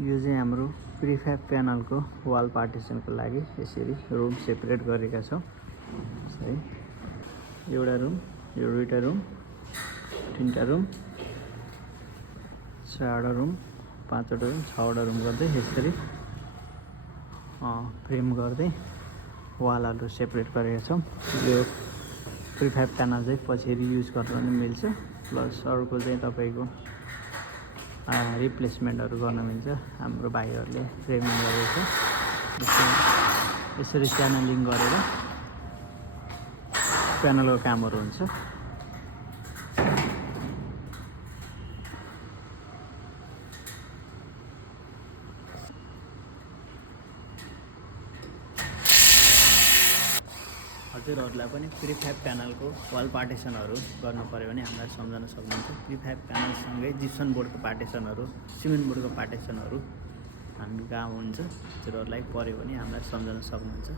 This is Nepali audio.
यो चाहिँ हाम्रो प्रिफ्याब प्यानलको वाल पार्टिसनको लागि यसरी रुम सेपरेट गरेका छौँ है। एउटा रुम, यो दुईटा रुम, तीनटा रुम, चारवटा रुम, पाँचवटा रुम, छवटा रुम गर्दै यसरी फ्रेम गर्दै वालहरू सेपरेट गरेका छौँ। यो प्रिफ्याब प्यानल चाहिँ पछि रियुज गर्न पनि मिल्छ, प्लस अर्को चाहिँ तपाईँको रिप्लेसमेन्टहरू गर्न मिल्छ। हाम्रो भाइहरूले फ्रेमिङ गरेको छ, यसरी च्यानलिङ गरेर प्यानलको कामहरू हुन्छ। हजुरहरूलाई पनि प्रिफ्याब प्यानलको वाल पार्टिसनहरू गर्नु पऱ्यो भने हामीलाई सम्झाउन सक्नुहुन्छ। प्रिफ्याब प्यानलसँगै जिप्सन बोर्डको पार्टिसनहरू, सिमेन्ट बोर्डको पार्टिसनहरू हामी कहाँ हुन्छ, हजुरहरूलाई पऱ्यो भने हामीलाई सम्झाउन सक्नुहुन्छ।